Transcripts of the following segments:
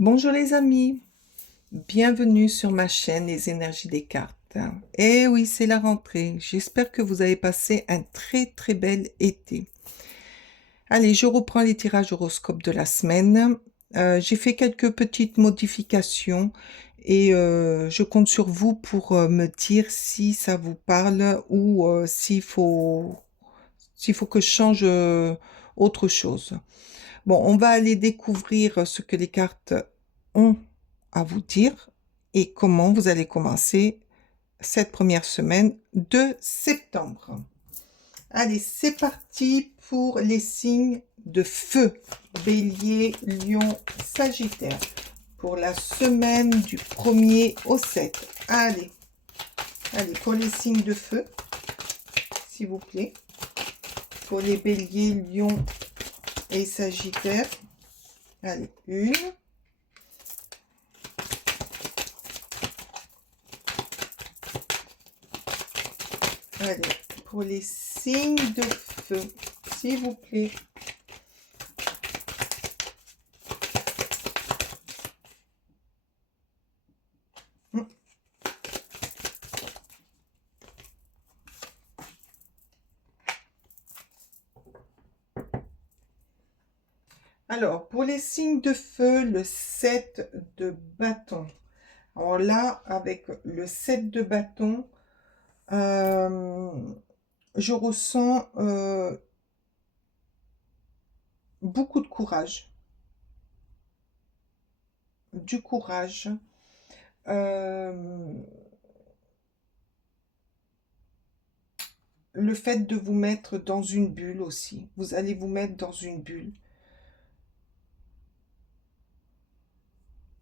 Bonjour les amis, bienvenue sur ma chaîne Les énergies des cartes. Eh oui, c'est la rentrée. J'espère que vous avez passé un très bel été. Allez, je reprends les tirages horoscopes de la semaine. J'ai fait quelques petites modifications et je compte sur vous pour me dire si ça vous parle ou s'il faut que je change autre chose. Bon, on va aller découvrir ce que les cartes ont à vous dire et comment vous allez commencer cette première semaine de septembre. Allez, c'est parti pour les signes de feu. Bélier, Lion, Sagittaire. Pour la semaine du 1er au 7. Allez, pour les signes de feu, s'il vous plaît. Pour les béliers, Lion et Sagittaire. Allez, une. Allez, pour les signes de feu, s'il vous plaît. Alors, pour les signes de feu, le 7 de bâton. Alors là, avec le 7 de bâton, je ressens beaucoup de courage. Du courage. Le fait de vous mettre dans une bulle aussi. Vous allez vous mettre dans une bulle.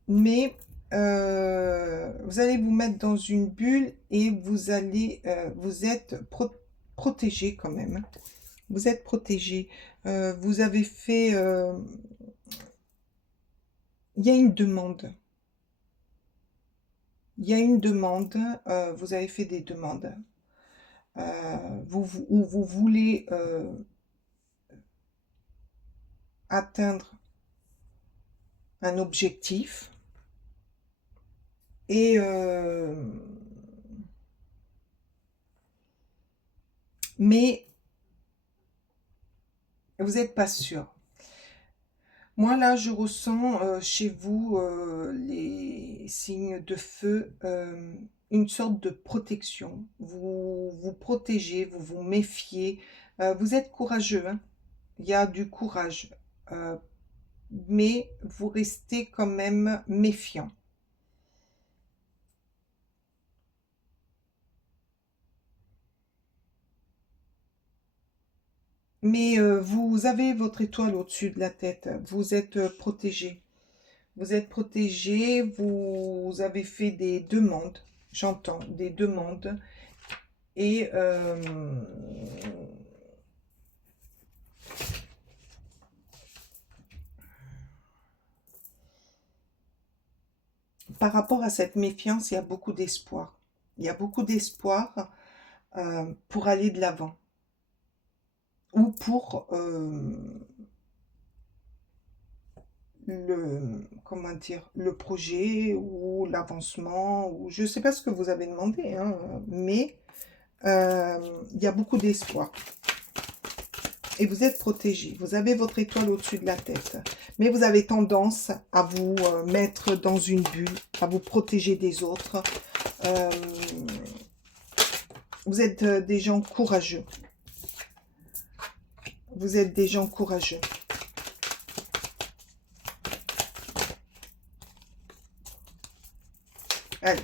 Mais vous allez vous mettre dans une bulle et vous êtes protégé quand même. Vous êtes protégé. Vous avez fait... il y a une demande. Il y a une demande. Vous avez fait des demandes. Où vous voulez atteindre un objectif. Et mais vous n'êtes pas sûr. Moi, là, je ressens chez vous, les signes de feu, une sorte de protection. Vous vous protégez, vous vous méfiez. Vous êtes courageux, hein. Il y a du courage. euh, mais vous restez quand même méfiant. Mais vous avez votre étoile au-dessus de la tête. Vous êtes protégé. Vous êtes protégé, vous avez fait des demandes, j'entends, des demandes. Et par rapport à cette méfiance, il y a beaucoup d'espoir. Il y a beaucoup d'espoir pour aller de l'avant. Ou pour comment dire, le projet ou l'avancement, ou je ne sais pas ce que vous avez demandé, hein, mais il y a beaucoup d'espoir. Et vous êtes protégé. Vous avez votre étoile au-dessus de la tête. Mais vous avez tendance à vous mettre dans une bulle, à vous protéger des autres. Euh, vous êtes des gens courageux. Vous êtes des gens courageux. Allez.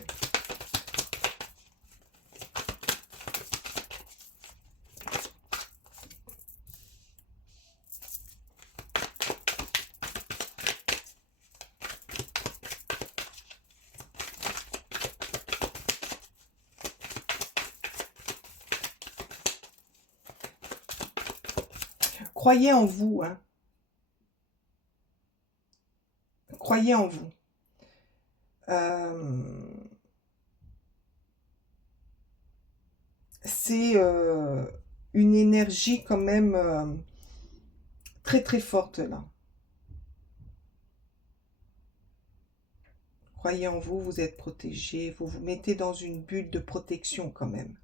Croyez en vous, hein. Croyez en vous. C'est une énergie quand même très forte là. croyez en vous, vous êtes protégé, vous vous mettez dans une bulle de protection quand même.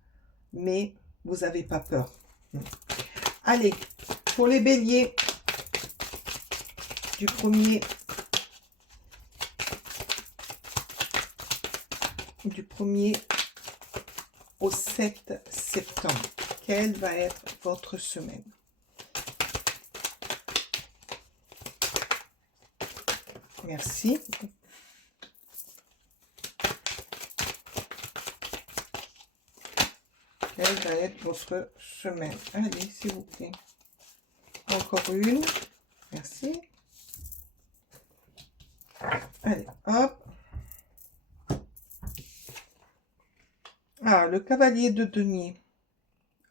Mais vous n'avez pas peur. Allez, pour les béliers, du 1er au 7 septembre, quelle va être votre semaine? Merci. Quelle va être votre semaine? Allez, s'il vous plaît. Encore une. Merci. Allez, hop. Ah, le cavalier de denier.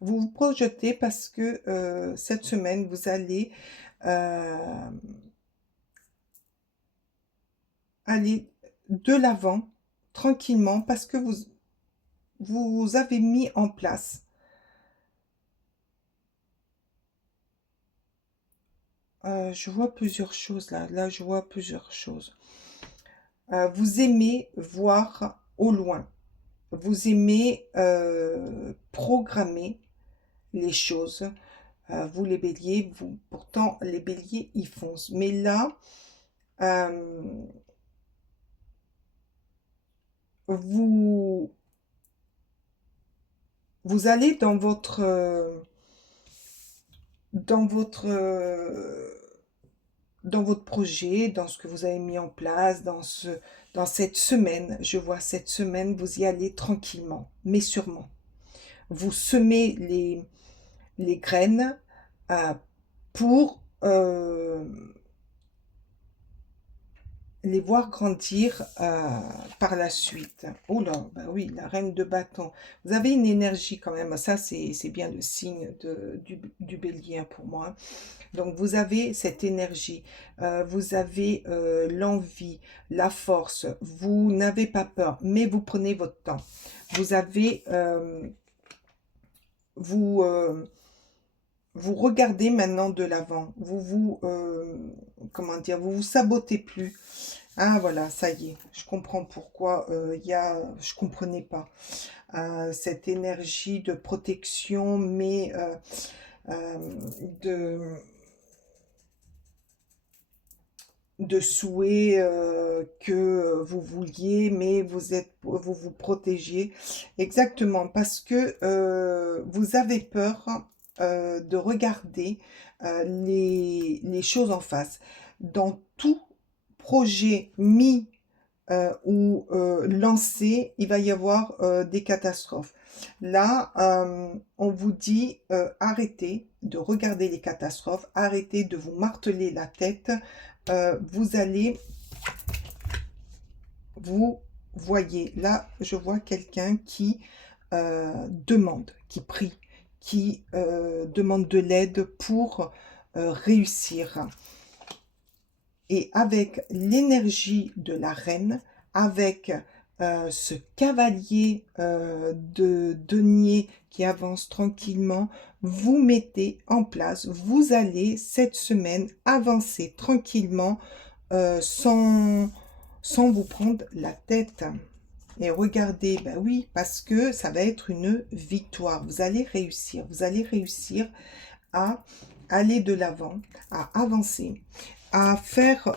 Vous vous projetez parce que cette semaine, vous allez aller de l'avant tranquillement parce que vous avez mis en place je vois plusieurs choses là je vois plusieurs choses. Vous aimez voir au loin, vous aimez programmer les choses. Vous les béliers, pourtant les béliers ils foncent, mais là vous allez dans votre projet, dans ce que vous avez mis en place, dans cette semaine. Je vois cette semaine, vous y allez tranquillement, mais sûrement. Vous semez les graines pour les voir grandir par la suite. Oh là, bah oui, la reine de bâton. Vous avez une énergie quand même. Ça, c'est bien le signe du bélier pour moi. Donc, vous avez cette énergie. Vous avez l'envie, la force. Vous n'avez pas peur, mais vous prenez votre temps. Vous avez... vous regardez maintenant de l'avant. Comment dire, vous vous sabotez plus. Ah voilà, ça y est, je comprends pourquoi je comprenais pas cette énergie de protection, mais de souhait que vous vouliez, mais vous vous protégez. Exactement, parce que vous avez peur de regarder les choses en face. Dans tout projet mis ou lancé, il va y avoir des catastrophes. Là, on vous dit arrêtez de regarder les catastrophes, arrêtez de vous marteler la tête. Vous allez, vous voyez, là, je vois quelqu'un qui demande, qui prie, qui demande de l'aide pour réussir. Et avec l'énergie de la reine, avec ce cavalier de denier qui avance tranquillement, vous mettez en place, vous allez cette semaine avancer tranquillement sans vous prendre la tête. Et regardez, ben oui, parce que ça va être une victoire. Vous allez réussir à aller de l'avant, à avancer, à faire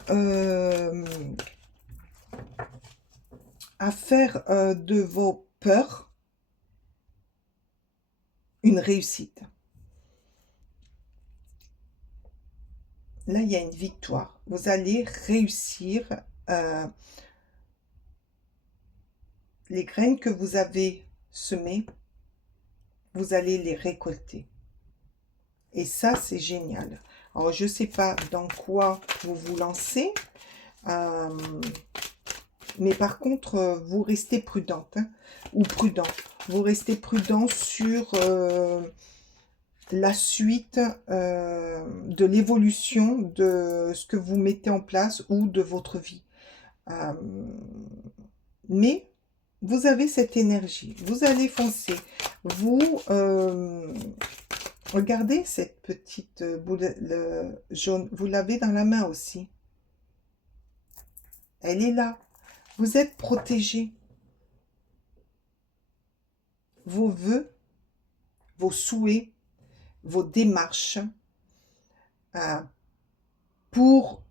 de vos peurs une réussite. Là, il y a une victoire. Vous allez réussir. Les graines que vous avez semées, vous allez les récolter. Et ça, c'est génial. Alors, je ne sais pas dans quoi vous vous lancez, mais par contre, vous restez prudente, hein, ou prudent. Vous restez prudent sur la suite de l'évolution de ce que vous mettez en place ou de votre vie. Mais vous avez cette énergie, vous allez foncer. Vous regardez cette petite boule jaune, vous l'avez dans la main aussi. Elle est là. Vous êtes protégé. Vos vœux, vos souhaits, vos démarches euh, pour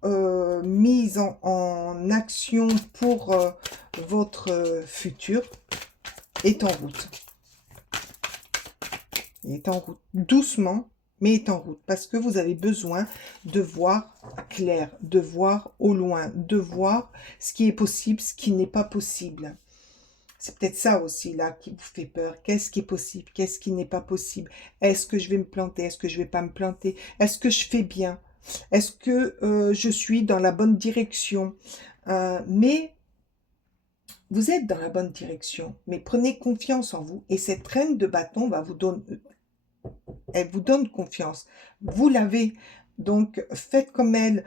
mise en action pour votre futur est en route. Il est en route doucement, mais est en route parce que vous avez besoin de voir clair, de voir au loin, de voir ce qui est possible, ce qui n'est pas possible. C'est peut-être ça aussi là qui vous fait peur. Qu'est-ce qui est possible? Qu'est-ce qui n'est pas possible? Est-ce que je vais me planter? Est-ce que je vais pas me planter? Est-ce que je fais bien? Est-ce que je suis dans la bonne direction? Mais vous êtes dans la bonne direction. Mais prenez confiance en vous. Et cette reine de bâton va vous donner, elle vous donne confiance. Vous l'avez. Donc faites comme elle.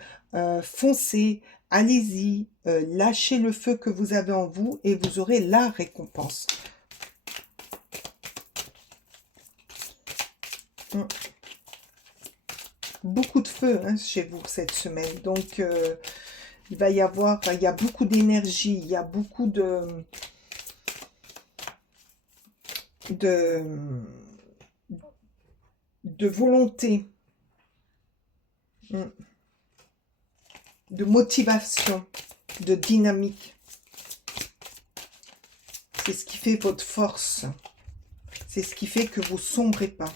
Foncez. Allez-y. Lâchez le feu que vous avez en vous et vous aurez la récompense. Beaucoup de feu hein, chez vous cette semaine. Donc, il va y avoir, il y a beaucoup d'énergie, il y a beaucoup de volonté, de motivation, de dynamique. C'est ce qui fait votre force. C'est ce qui fait que vous ne sombrez pas.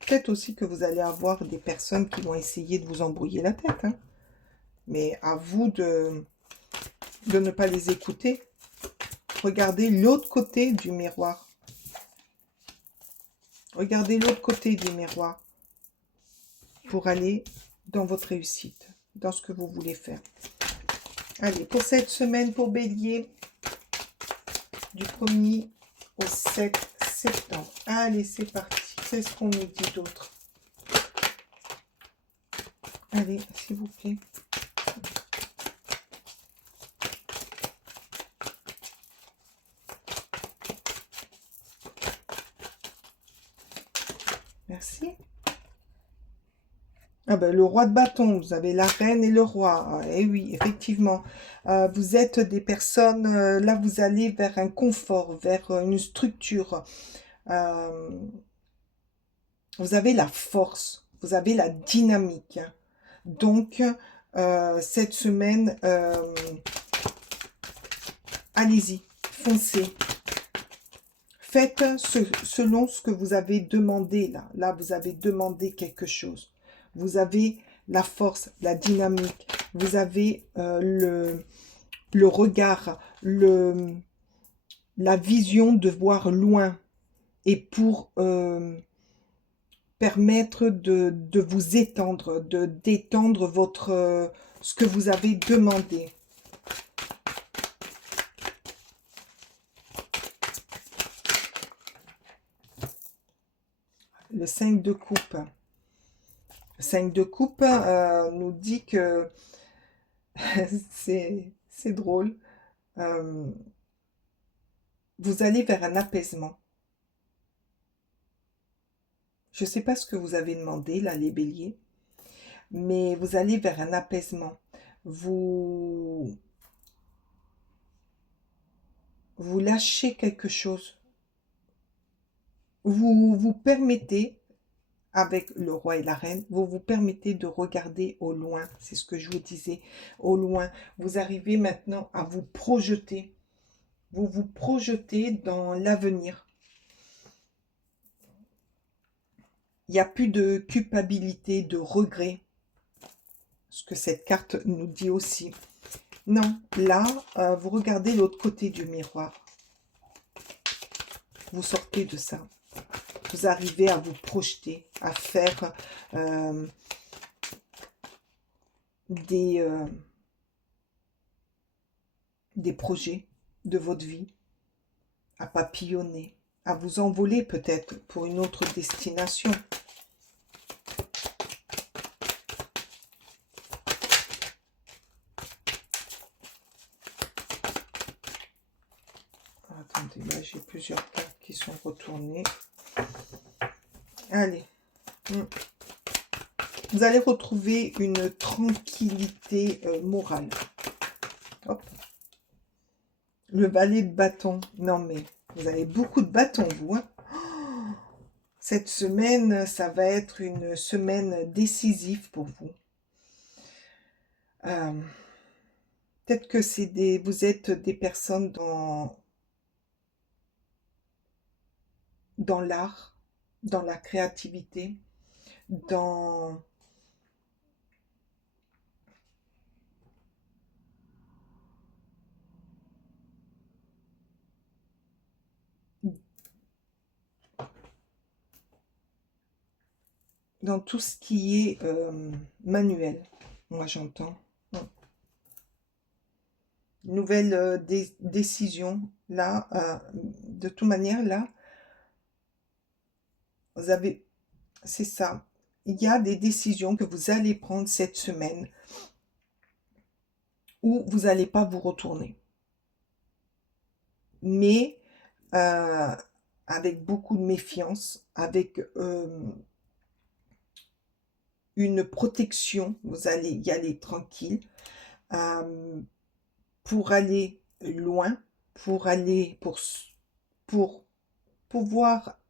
Peut-être aussi que vous allez avoir des personnes qui vont essayer de vous embrouiller la tête. Hein. Mais à vous de ne pas les écouter. Regardez l'autre côté du miroir. Regardez l'autre côté du miroir pour aller dans votre réussite, dans ce que vous voulez faire. Allez, pour cette semaine, pour Bélier, du 1er au 7 septembre. Allez, c'est parti. C'est ce qu'on nous dit d'autre. Allez, s'il vous plaît. Merci. Ah ben, le roi de bâton, vous avez la reine et le roi. Eh oui, effectivement. Vous êtes des personnes, là vous allez vers un confort, vers une structure. Vous avez la force, vous avez la dynamique. Donc, cette semaine, allez-y, foncez. Faites selon ce que vous avez demandé là. Là, vous avez demandé quelque chose. Vous avez la force, la dynamique. Vous avez le regard, la vision de voir loin. Et pour permettre de vous étendre, de d'étendre votre ce que vous avez demandé. Le 5 de coupe. Le 5 de coupe nous dit que c'est drôle. Vous allez vers un apaisement. Je ne sais pas ce que vous avez demandé, là, les béliers, mais vous allez vers un apaisement. Vous lâchez quelque chose. Vous vous permettez, avec le roi et la reine, vous vous permettez de regarder au loin. C'est ce que je vous disais, au loin. Vous arrivez maintenant à vous projeter. Vous vous projetez dans l'avenir. Il n'y a plus de culpabilité, de regret. Ce que cette carte nous dit aussi. Non, là, vous regardez l'autre côté du miroir. Vous sortez de ça. Vous arrivez à vous projeter, à faire des projets de votre vie, à papillonner, à vous envoler peut-être pour une autre destination. Attendez, là j'ai plusieurs cartes qui sont retournées. Allez. Vous allez retrouver une tranquillité morale. Hop. Le valet de bâton. Non, mais vous avez beaucoup de bâtons, vous. Hein. Cette semaine, ça va être une semaine décisive pour vous. Peut-être que vous êtes des personnes dans l'art, dans la créativité, dans tout ce qui est manuel, moi j'entends. Nouvelle décision, là, de toute manière, là, vous avez, c'est ça, il y a des décisions que vous allez prendre cette semaine où vous n'allez pas vous retourner. Mais avec beaucoup de méfiance, avec une protection, vous allez y aller tranquille, pour aller loin, pour pouvoir,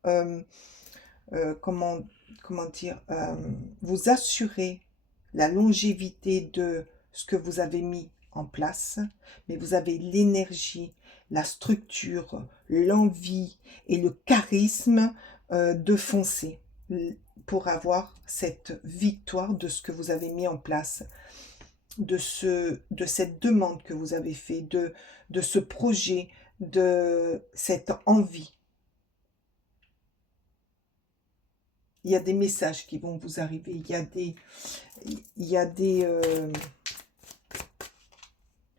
comment dire, vous assurer la longévité de ce que vous avez mis en place, mais vous avez l'énergie, la structure, l'envie et le charisme de foncer pour avoir cette victoire de ce que vous avez mis en place, de cette demande que vous avez fait, de ce projet, de cette envie. Il y a des messages qui vont vous arriver,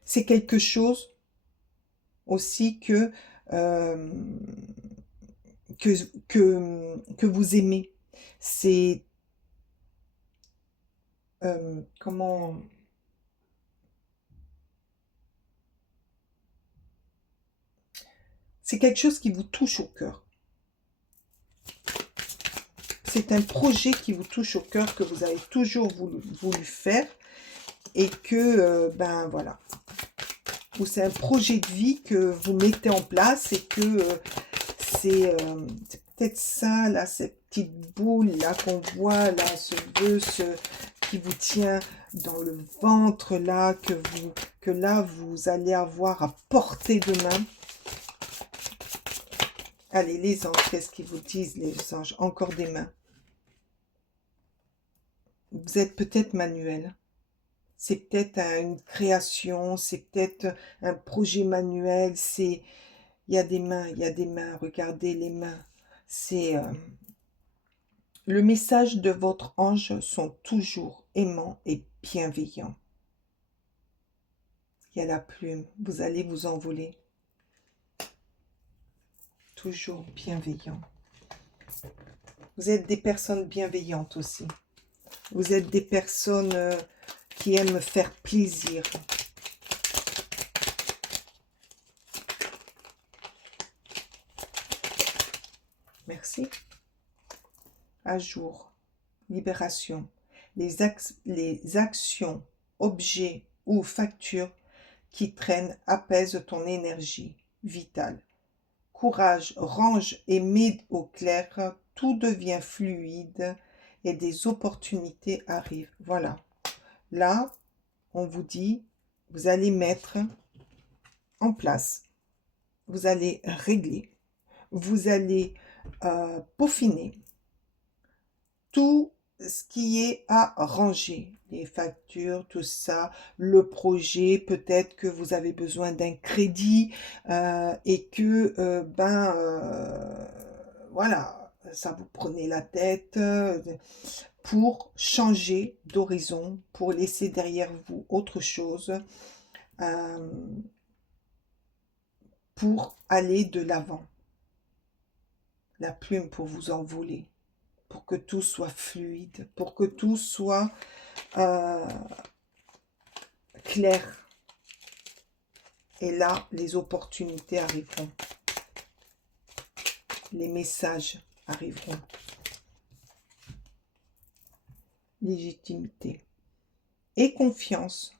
c'est quelque chose aussi que vous aimez. C'est comment... C'est quelque chose qui vous touche au cœur. C'est un projet qui vous touche au cœur, que vous avez toujours voulu faire, et que, ben voilà, ou c'est un projet de vie que vous mettez en place, et que c'est peut-être ça, là, cette petite boule, là, qu'on voit, là, ce vœu, qui vous tient dans le ventre, là, que là, vous allez avoir à portée de main. Allez, les anges, qu'est-ce qu'ils vous disent, les anges? Encore des mains. Vous êtes peut-être manuel. C'est peut-être une création, c'est peut-être un projet manuel. Il y a des mains, il y a des mains. Regardez les mains. C'est le message de votre ange sont toujours aimants et bienveillants. Il y a la plume. Vous allez vous envoler. Toujours bienveillant. Vous êtes des personnes bienveillantes aussi. Vous êtes des personnes qui aiment faire plaisir. Merci. À jour. Libération. Les actions, objets ou factures qui traînent apaisent ton énergie vitale. Courage, range et met au clair, tout devient fluide et des opportunités arrivent. Voilà. Là, on vous dit, vous allez mettre en place, vous allez régler, vous allez peaufiner tout ce qui est à ranger, les factures, tout ça, le projet, peut-être que vous avez besoin d'un crédit et que, voilà, ça vous prenez la tête pour changer d'horizon, pour laisser derrière vous autre chose, pour aller de l'avant. La plume pour vous envoler, pour que tout soit fluide, pour que tout soit clair. Et là, les opportunités arriveront. Les messages arriveront. légitimité. Aie confiance.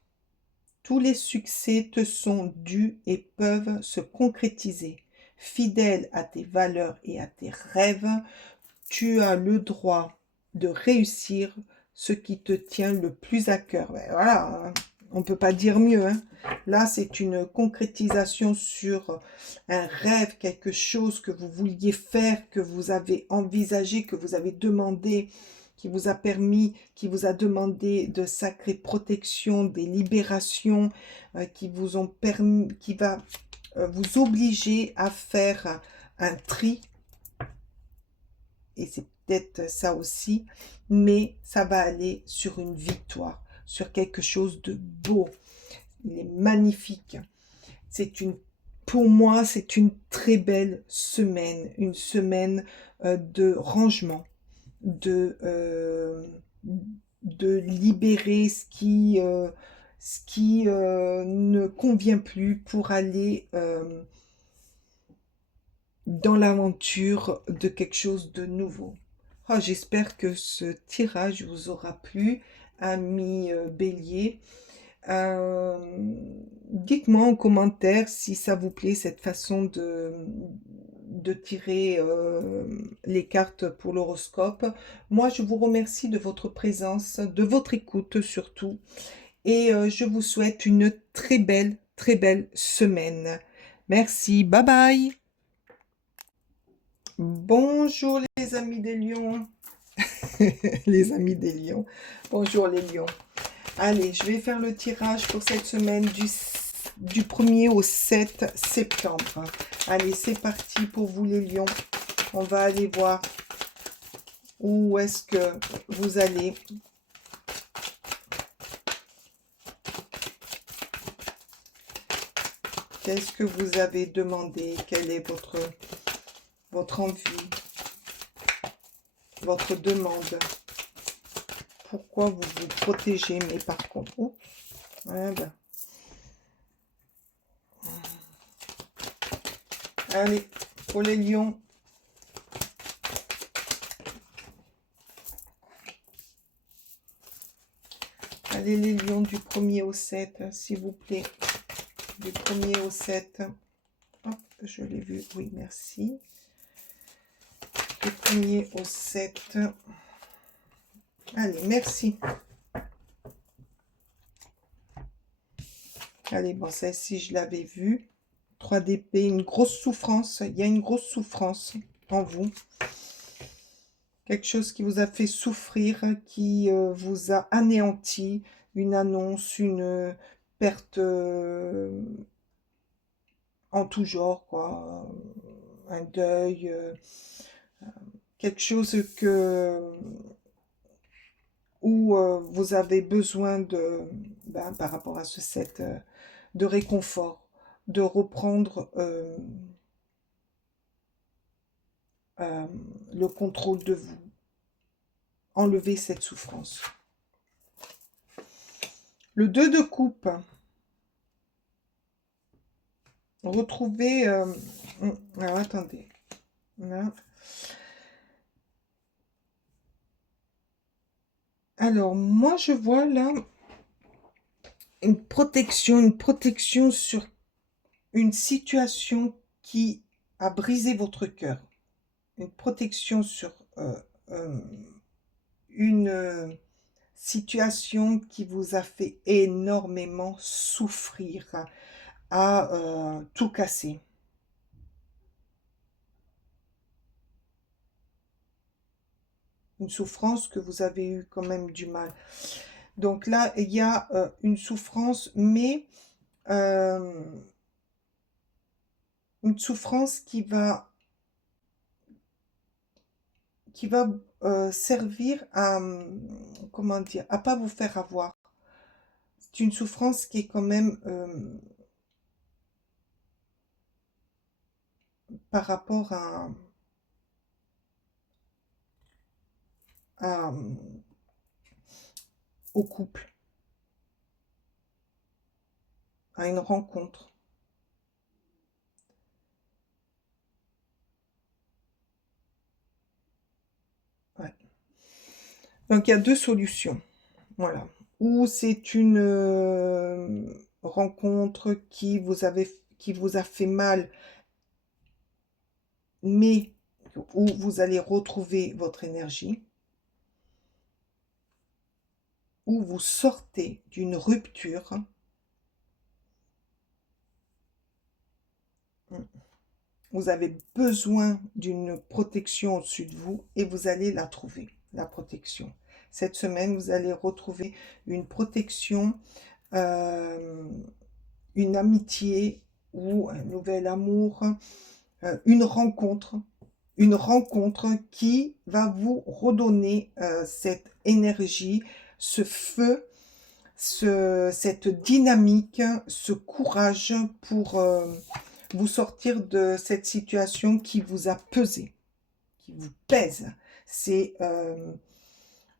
Tous les succès te sont dus et peuvent se concrétiser. Fidèle à tes valeurs et à tes rêves, tu as le droit de réussir ce qui te tient le plus à cœur. Ben voilà, hein. On ne peut pas dire mieux, hein. Là, c'est une concrétisation sur un rêve, quelque chose que vous vouliez faire, que vous avez envisagé, que vous avez demandé, qui vous a permis, qui vous a demandé de sacrées protections, des libérations, qui vous ont permis, qui va vous obliger à faire un tri. Et c'est peut-être ça aussi, mais ça va aller sur une victoire, sur quelque chose de beau. Il est magnifique. C'est une, pour moi, c'est une très belle semaine, une semaine de rangement, de libérer ce qui ne convient plus pour aller dans l'aventure de quelque chose de nouveau. Oh, j'espère que ce tirage vous aura plu, amis bélier. Dites-moi en commentaire si ça vous plaît, cette façon de tirer les cartes pour l'horoscope. Moi, je vous remercie de votre présence, de votre écoute surtout. Et je vous souhaite une très belle semaine. Merci, bye bye. Bonjour les amis des lions. Les amis des lions. Bonjour les lions. Allez, je vais faire le tirage pour cette semaine du 1er au 7 septembre. Allez, c'est parti pour vous les lions. On va aller voir où est-ce que vous allez. Qu'est-ce que vous avez demandé? Quelle est votre envie? Votre demande? Pourquoi vous vous protégez? Mais par contre, oh, voilà. Allez, pour les lions. Allez, les lions du 1er au 7, s'il vous plaît. Du 1er au 7. Hop, je l'ai vu. Oui, merci. Du 1er au 7. Allez, merci. Allez, bon, celle-ci, je l'avais vue. 3 d'épée, une grosse souffrance. Il y a une grosse souffrance en vous. Quelque chose qui vous a fait souffrir, qui vous a anéanti. Une annonce, une perte en tout genre, quoi. Un deuil. Quelque chose où vous avez besoin par rapport à ce set, de réconfort, de reprendre le contrôle de vous, enlever cette souffrance. Le 2 de coupe, retrouver... alors, attendez. Là. Alors, moi, je vois là une protection sur une situation qui a brisé votre cœur. Une protection sur une situation qui vous a fait énormément souffrir, à tout casser. Une souffrance que vous avez eu quand même du mal. Donc là, il y a une souffrance, mais une souffrance qui va servir à, comment dire, à pas vous faire avoir. C'est une souffrance qui est quand même par rapport à, au couple, à une rencontre. Ouais. Donc, il y a deux solutions. Voilà. Ou c'est une rencontre qui vous a fait mal, mais où vous allez retrouver votre énergie. Ou vous sortez d'une rupture. Vous avez besoin d'une protection au-dessus de vous et vous allez la trouver, la protection. Cette semaine, vous allez retrouver une protection, une amitié ou un nouvel amour, une rencontre qui va vous redonner cette énergie, ce feu, cette dynamique, ce courage pour vous sortir de cette situation qui vous a pesé, qui vous pèse. C'est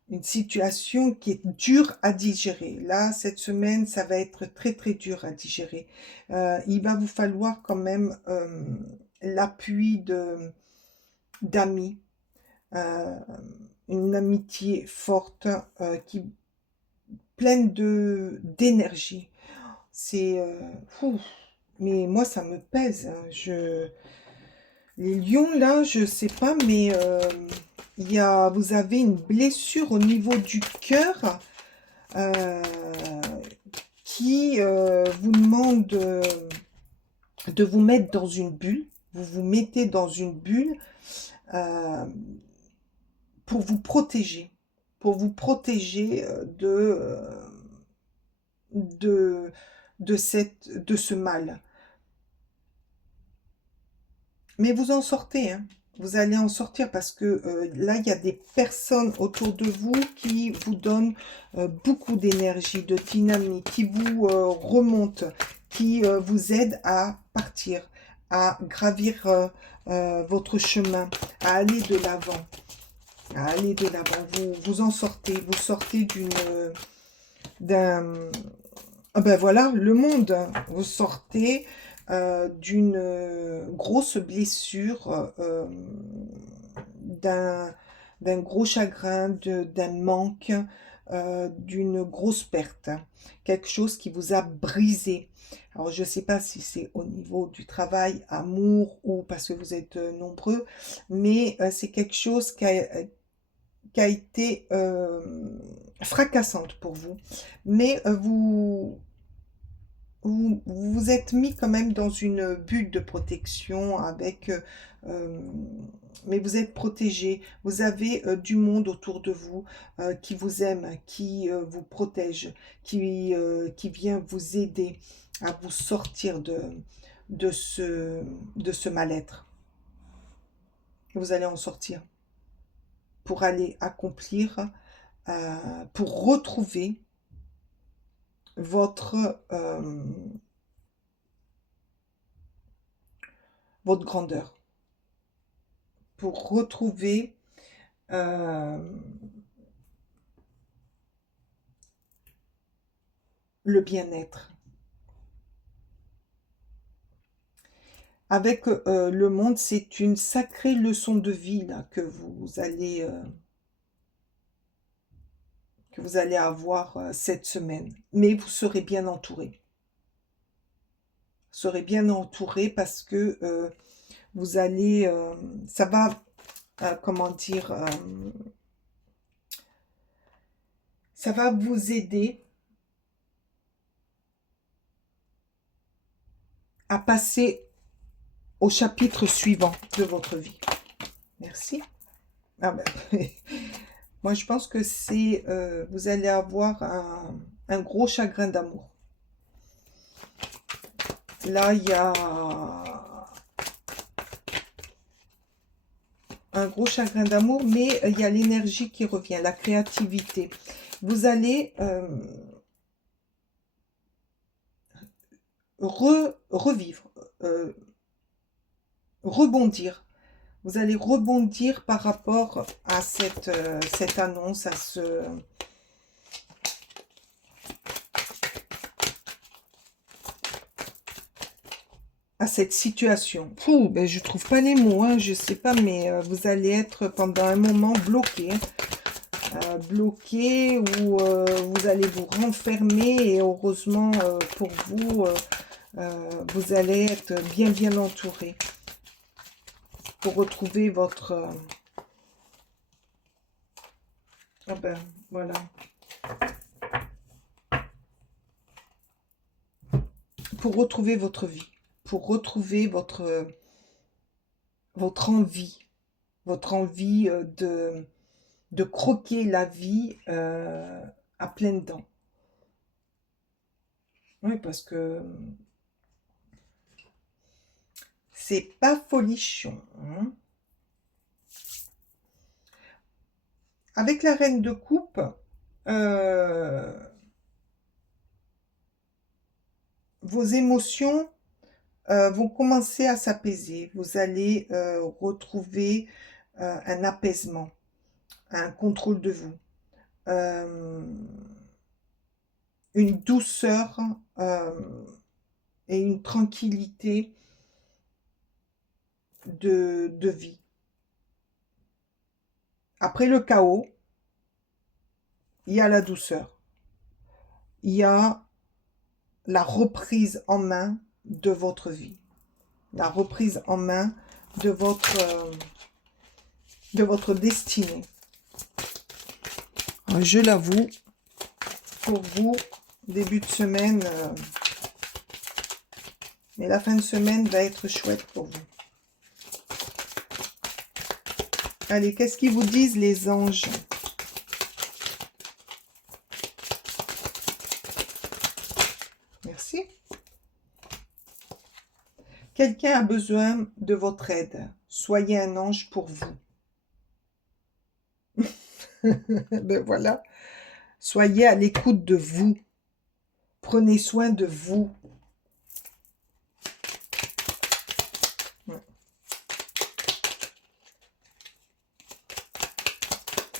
une situation qui est dure à digérer. Là, cette semaine, ça va être très très dur à digérer. Il va vous falloir quand même l'appui d'amis, une amitié forte qui pleine d'énergie. C'est mais moi ça me pèse, hein. Les lions là, je sais pas, mais vous avez une blessure au niveau du cœur euh, qui vous demande de vous mettre dans une bulle. Vous vous mettez dans une bulle euh, pour vous protéger, de, de ce mal. Mais vous en sortez, hein. Vous allez en sortir parce que là, il y a des personnes autour de vous qui vous donnent beaucoup d'énergie, de dynamique, qui vous remontent, qui vous aident à partir, à gravir votre chemin, à aller de l'avant. À aller de l'avant. Vous en sortez. Vous sortez d'un... Ah ben voilà, le monde. Vous sortez d'une grosse blessure, d'un gros chagrin, d'un manque, d'une grosse perte. Quelque chose qui vous a brisé. Alors, je ne sais pas si c'est au niveau du travail, amour ou parce que vous êtes nombreux, mais c'est quelque chose qui a été fracassante pour vous. Mais vous vous êtes mis quand même dans une bulle de protection avec... mais vous êtes protégé. Vous avez du monde autour de vous qui vous aime, qui vous protège, qui vient vous aider à vous sortir de ce mal-être. Vous allez en sortir pour aller accomplir, pour retrouver votre grandeur, pour retrouver le bien-être. Avec le monde, c'est une sacrée leçon de vie là, que vous allez avoir cette semaine. Mais vous serez bien entouré. Vous serez bien entouré parce que vous allez... ça va, comment dire... ça va vous aider à passer au chapitre suivant de votre vie. Merci. Ah ben, moi, je pense que c'est... vous allez avoir un gros chagrin d'amour. Là, il y a un gros chagrin d'amour, mais il y a l'énergie qui revient, la créativité. Vous allez revivre, rebondir. Vous allez rebondir par rapport à cette annonce, à cette situation. Ben, je trouve pas les mots, hein, je sais pas, mais vous allez être pendant un moment bloqué. bloqué ou vous allez vous renfermer et heureusement pour vous, vous allez être bien entouré pour retrouver votre... ah ben, voilà. Pour retrouver votre vie, pour retrouver votre envie de croquer la vie à pleines dents. Oui, parce que c'est pas folichon, hein. Avec la reine de coupe, vos émotions vont commencer à s'apaiser. Vous allez retrouver un apaisement, un contrôle de vous, une douceur et une tranquillité de vie. Après le chaos, il y a la douceur. Il y a la reprise en main de votre vie. La reprise en main de votre destinée. Je l'avoue, pour vous, début de semaine, mais la fin de semaine va être chouette pour vous. Allez, qu'est-ce qu'ils vous disent les anges? Merci. Quelqu'un a besoin de votre aide. Soyez un ange pour vous. Ben voilà. Soyez à l'écoute de vous. Prenez soin de vous.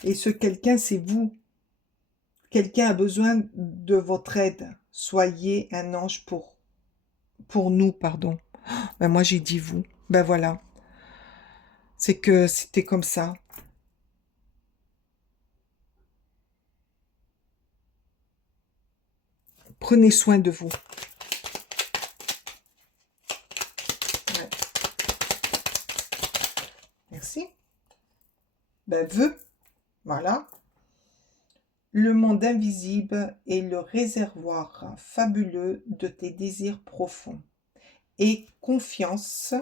Et ce quelqu'un, c'est vous. Quelqu'un a besoin de votre aide. Soyez un ange pour nous, pardon. Ben moi, j'ai dit vous. Ben voilà. C'est que c'était comme ça. Prenez soin de vous. Ouais. Merci. Ben, voilà. Le monde invisible est le réservoir fabuleux de tes désirs profonds. Et confiance,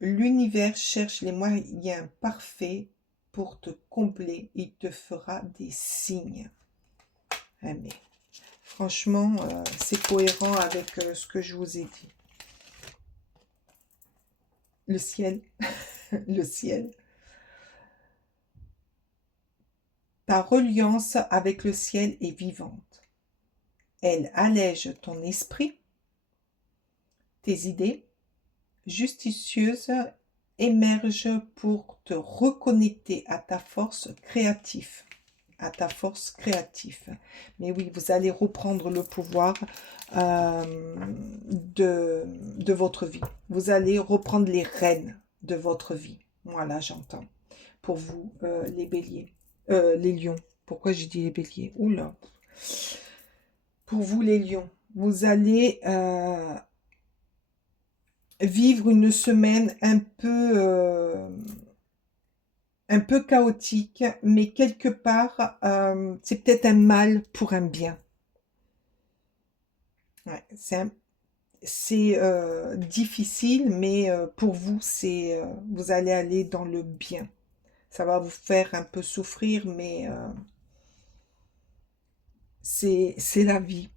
l'univers cherche les moyens parfaits pour te combler. Il te fera des signes. Ah, mais franchement, c'est cohérent avec ce que je vous ai dit. Le ciel, le ciel. Ta reliance avec le ciel est vivante. Elle allège ton esprit, tes idées justicieuses émergent pour te reconnecter à ta force créative. À ta force créative. Mais oui, vous allez reprendre le pouvoir de votre vie. Vous allez reprendre les rênes de votre vie. Voilà, j'entends. Pour vous, les béliers. Les lions. Pourquoi j'ai dit les béliers? Oula. Pour vous, les lions. Vous allez vivre une semaine un peu chaotique, mais quelque part, c'est peut-être un mal pour un bien. Ouais, c'est difficile, mais pour vous, vous allez aller dans le bien. Ça va vous faire un peu souffrir, mais c'est la vie.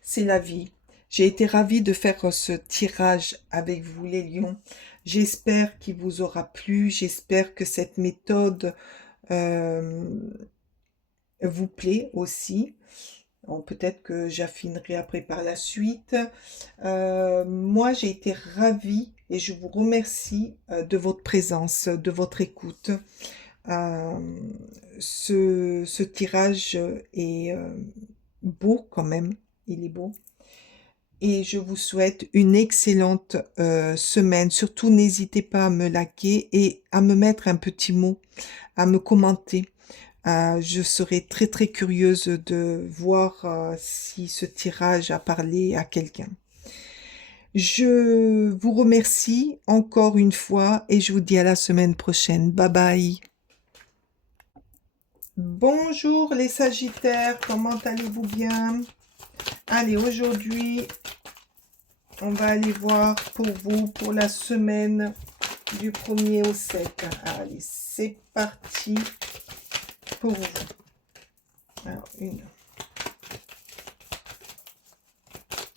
C'est la vie. J'ai été ravie de faire ce tirage avec vous, les lions. J'espère qu'il vous aura plu. J'espère que cette méthode vous plaît aussi. Bon, peut-être que j'affinerai après par la suite. Moi, j'ai été ravie et je vous remercie de votre présence, de votre écoute. Ce tirage est beau quand même. Il est beau. et je vous souhaite une excellente semaine. Surtout, n'hésitez pas à me liker et à me mettre un petit mot, à me commenter. Je serai très très curieuse de voir si ce tirage a parlé à quelqu'un. Je vous remercie encore une fois et je vous dis à la semaine prochaine. Bye bye. Bonjour les Sagittaires, comment allez-vous bien? Allez, aujourd'hui, on va aller voir pour vous pour la semaine du 1er au 7. Allez, c'est parti pour vous. Alors, une.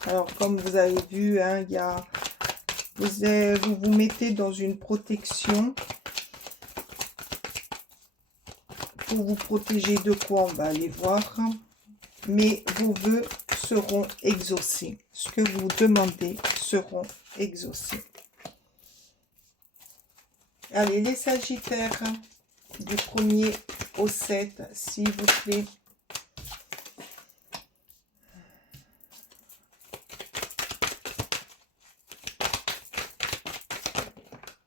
Alors, comme vous avez vu, hein, vous vous mettez dans une protection. Pour vous protéger de quoi? On va aller voir. Mais vos vœux seront exaucés. Ce que vous demandez seront exaucés. Allez, les Sagittaires, du 1er au 7, s'il vous plaît.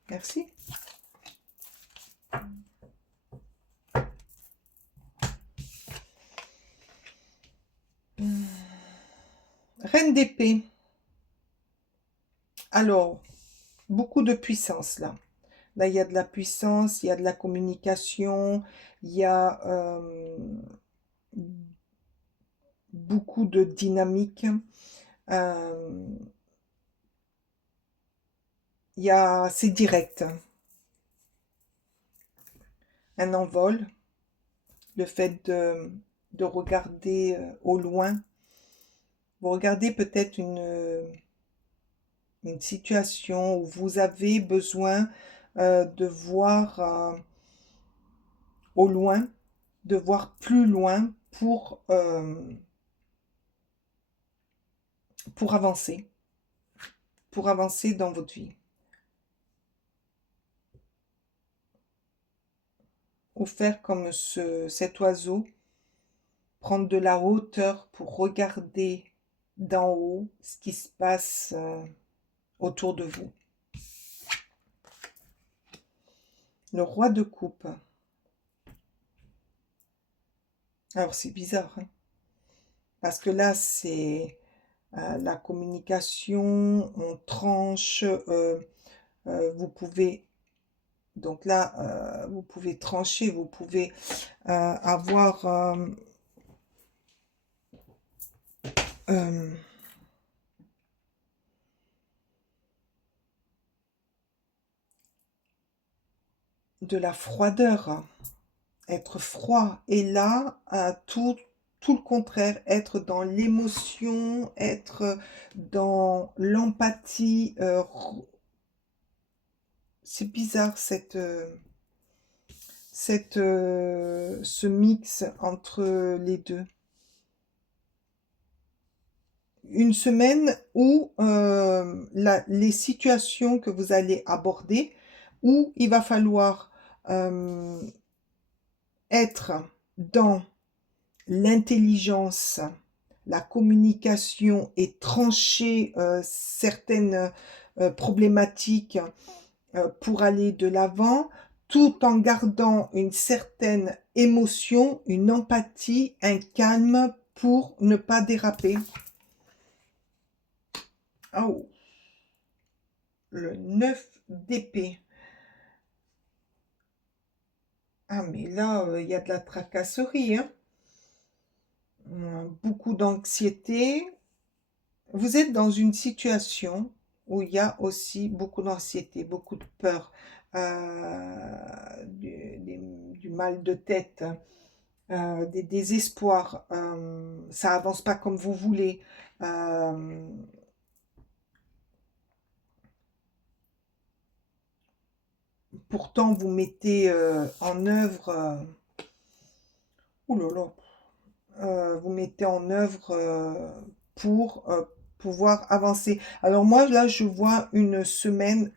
Merci. Reine d'épée. Alors, beaucoup de puissance là. Là, il y a de la puissance, il y a de la communication, il y a beaucoup de dynamique. C'est direct. Un envol, le fait de regarder au loin. Vous regardez peut-être une situation où vous avez besoin de voir au loin, de voir plus loin pour avancer dans votre vie. Ou faire comme cet oiseau, prendre de la hauteur pour regarder d'en haut ce qui se passe autour de vous. Le roi de coupe. Alors c'est bizarre, hein, parce que là c'est la communication, on tranche, vous pouvez, donc là vous pouvez trancher, vous pouvez avoir de la froideur, être froid, et là tout le contraire, être dans l'émotion, être dans l'empathie. C'est bizarre ce mix entre les deux. Une semaine où les situations que vous allez aborder, où il va falloir être dans l'intelligence, la communication et trancher certaines problématiques pour aller de l'avant, tout en gardant une certaine émotion, une empathie, un calme pour ne pas déraper. Oh, le 9 d'épée. Ah, mais là, il y a de la tracasserie, hein. Beaucoup d'anxiété. Vous êtes dans une situation où il y a aussi beaucoup d'anxiété, beaucoup de peur, du mal de tête, des désespoirs, ça avance pas comme vous voulez. Pourtant, vous mettez en œuvre, oh là là, vous mettez en œuvre pour pouvoir avancer. Alors moi, là, je vois une semaine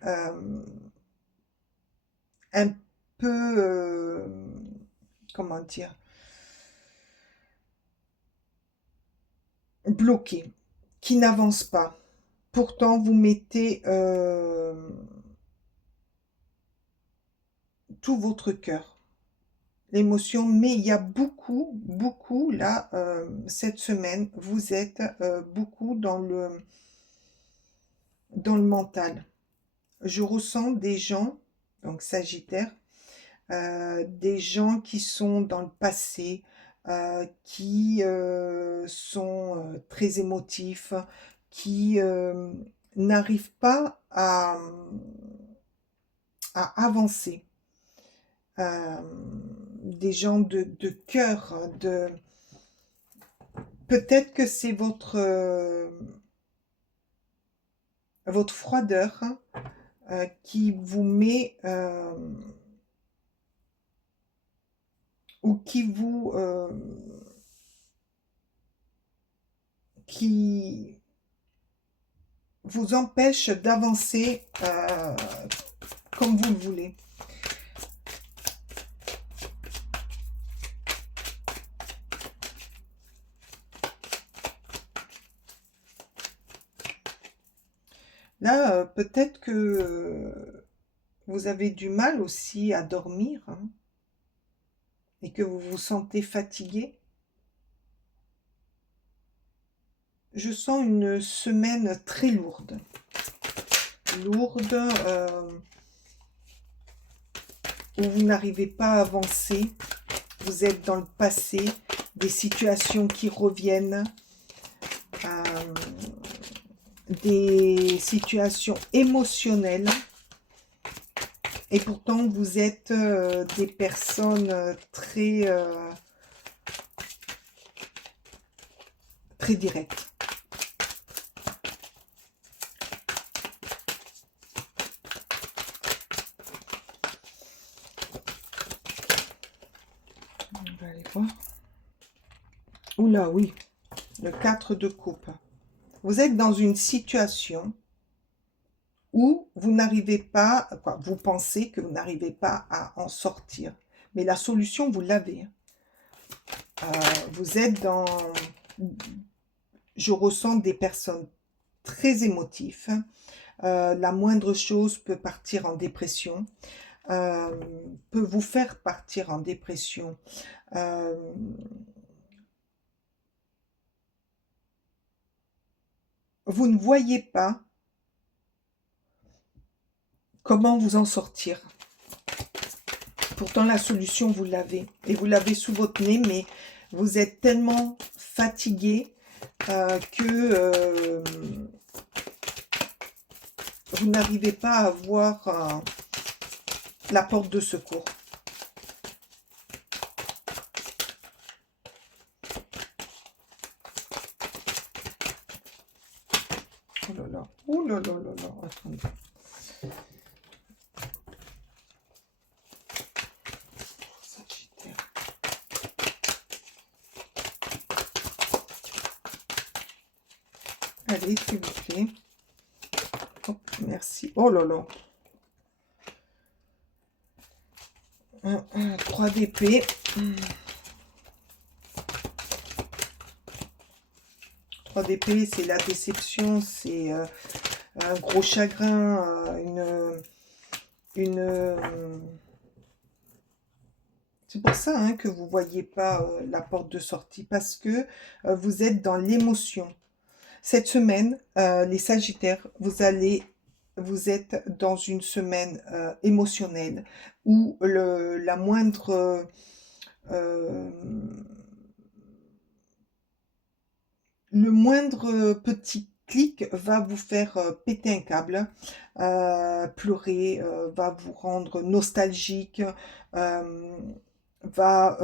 un peu, comment dire, bloquée. qui n'avance pas. Pourtant, vous mettez tout votre cœur, l'émotion, mais il y a beaucoup, beaucoup, là, cette semaine, vous êtes beaucoup dans le mental. Je ressens des gens, donc Sagittaire, des gens qui sont dans le passé, qui sont très émotifs, qui n'arrivent pas à avancer. Des gens de cœur, peut-être que c'est votre froideur qui vous met ou qui vous empêche d'avancer comme vous le voulez. Là, peut-être que vous avez du mal aussi à dormir, hein, et que vous vous sentez fatigué. Je sens une semaine très lourde. Lourde, où vous n'arrivez pas à avancer. Vous êtes dans le passé, des situations qui reviennent, des situations émotionnelles. Et pourtant, vous êtes des personnes très directes. On va aller voir. Oula, oui, le 4 de coupe. Vous êtes dans une situation où vous n'arrivez pas, quoi, vous pensez que vous n'arrivez pas à en sortir. Mais la solution, vous l'avez. Vous êtes dans... Je ressens des personnes très émotives. La moindre chose peut partir en dépression, peut vous faire partir en dépression. Vous ne voyez pas comment vous en sortir. Pourtant, la solution, vous l'avez. Et vous l'avez sous votre nez, mais vous êtes tellement fatigué que vous n'arrivez pas à voir la porte de secours. Oh là là, oh là là là là, attendez. Allez, s'il vous plaît. Hop, merci. Oh là là. 3 d'épée. 3 d'épée, c'est la déception, c'est un gros chagrin, c'est pour ça hein, que vous ne voyez pas la porte de sortie, parce que vous êtes dans l'émotion. Cette semaine, les Sagittaires, vous êtes dans une semaine émotionnelle où le moindre petit clic va vous faire péter un câble, pleurer, va vous rendre nostalgique, va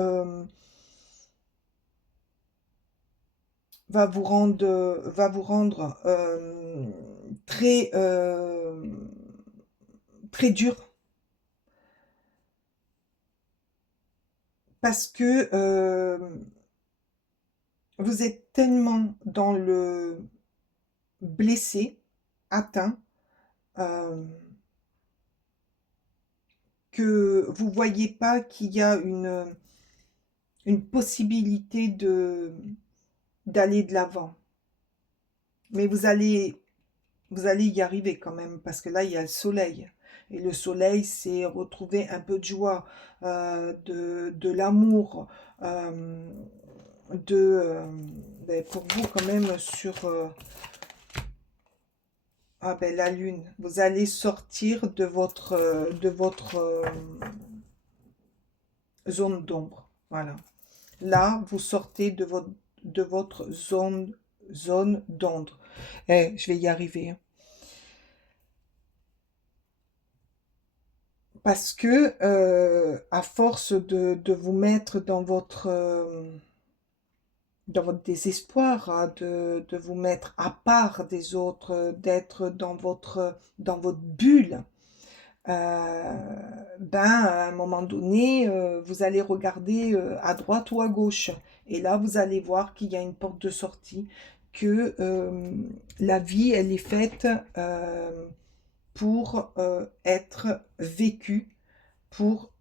vous rendre très très dur, parce que vous êtes tellement dans le blessé, atteint, que vous voyez pas qu'il y a une possibilité d'aller de l'avant. Mais vous allez y arriver quand même, parce que là, il y a le soleil. Et le soleil, c'est retrouver un peu de joie, de l'amour, de, ben, pour vous quand même sur ah ben, la lune. Vous allez sortir de votre zone d'ombre. Voilà. Là, vous sortez de votre zone d'ombre. Eh, je vais y arriver, hein. Parce que à force de vous mettre dans votre désespoir, hein, de vous mettre à part des autres, d'être dans votre bulle, ben, à un moment donné, vous allez regarder à droite ou à gauche. Et là, vous allez voir qu'il y a une porte de sortie, que la vie, elle est faite pour être vécue, pour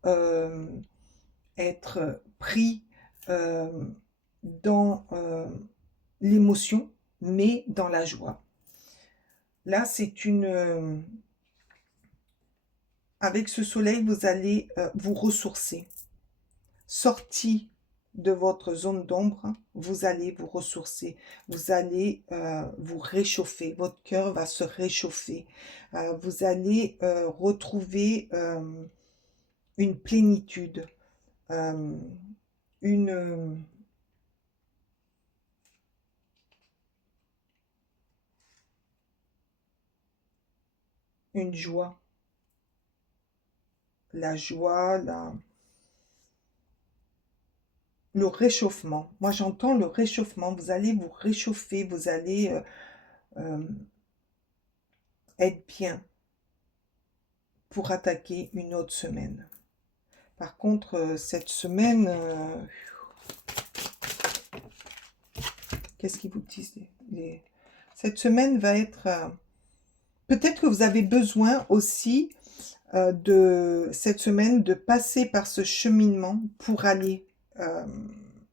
être pris euh, dans l'émotion, mais dans la joie. Là, c'est avec ce soleil, vous allez vous ressourcer. Sorti de votre zone d'ombre, vous allez vous ressourcer, vous allez vous réchauffer, votre cœur va se réchauffer, vous allez retrouver une plénitude, euh, une, une joie, la joie, le réchauffement. Moi, j'entends le réchauffement. Vous allez vous réchauffer, vous allez euh, être bien pour attaquer une autre semaine. Par contre, cette semaine, qu'est-ce qu'ils vous disent cette semaine va être... peut-être que vous avez besoin aussi de cette semaine de passer par ce cheminement pour aller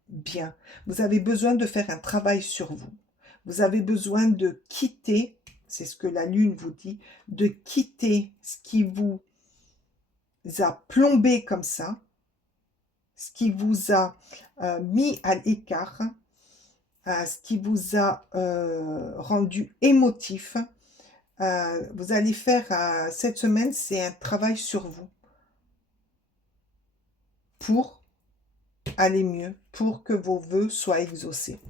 bien. Vous avez besoin de faire un travail sur vous. Vous avez besoin de quitter, c'est ce que la lune vous dit, de quitter ce qui vous a plombé comme ça, ce qui vous a mis à l'écart, ce qui vous a rendu émotif. Vous allez faire cette semaine, c'est un travail sur vous pour aller mieux, pour que vos vœux soient exaucés.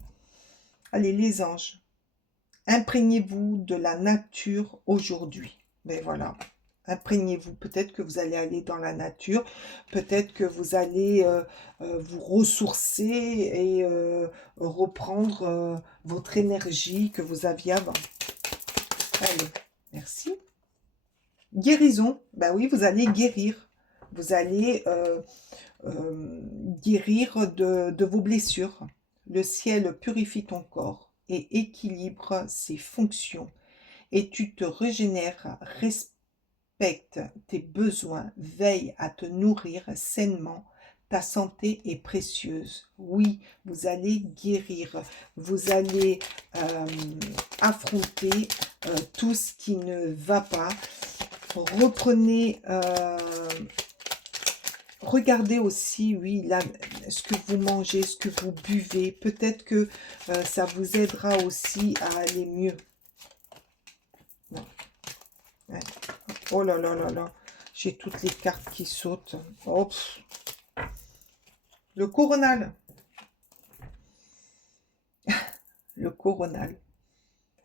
Allez, les anges, imprégnez-vous de la nature aujourd'hui. Mais voilà, imprégnez-vous. Peut-être que vous allez aller dans la nature, peut-être que vous allez vous ressourcer et reprendre votre énergie que vous aviez avant. Allez, merci. Guérison, ben oui, vous allez guérir. Vous allez guérir de vos blessures. Le ciel purifie ton corps et équilibre ses fonctions. Et tu te régénères, respecte tes besoins, veille à te nourrir sainement. Ta santé est précieuse. Oui, vous allez guérir. Vous allez affronter tout ce qui ne va pas. Reprenez... regardez aussi, oui, là, ce que vous mangez, ce que vous buvez. Peut-être que ça vous aidera aussi à aller mieux. Non. Ouais. Oh là là là là. J'ai toutes les cartes qui sautent. Oh, pff. Le coronal. Le coronal.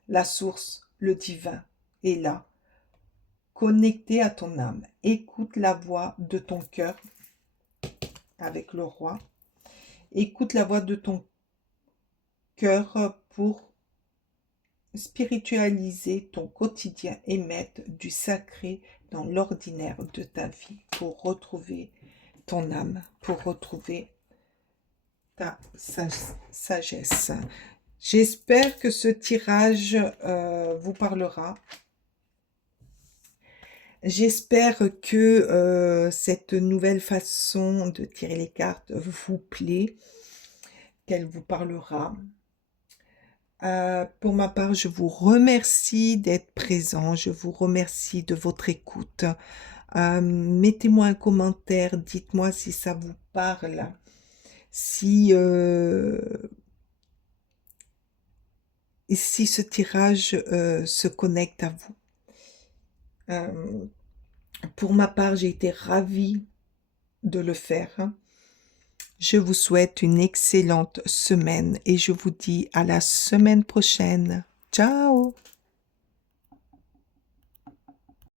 La source, le divin est là. Connecté à ton âme. Écoute la voix de ton cœur avec le roi. Écoute la voix de ton cœur pour spiritualiser ton quotidien et mettre du sacré dans l'ordinaire de ta vie pour retrouver ton âme, pour retrouver ta sagesse. J'espère que ce tirage vous parlera. J'espère que cette nouvelle façon de tirer les cartes vous plaît, qu'elle vous parlera. Pour ma part, je vous remercie d'être présent. Je vous remercie de votre écoute. Mettez-moi un commentaire. Dites-moi si ça vous parle. Si, si ce tirage se connecte à vous. Euh, pour ma part, j'ai été ravie de le faire. Je vous souhaite une excellente semaine et je vous dis à la semaine prochaine. Ciao!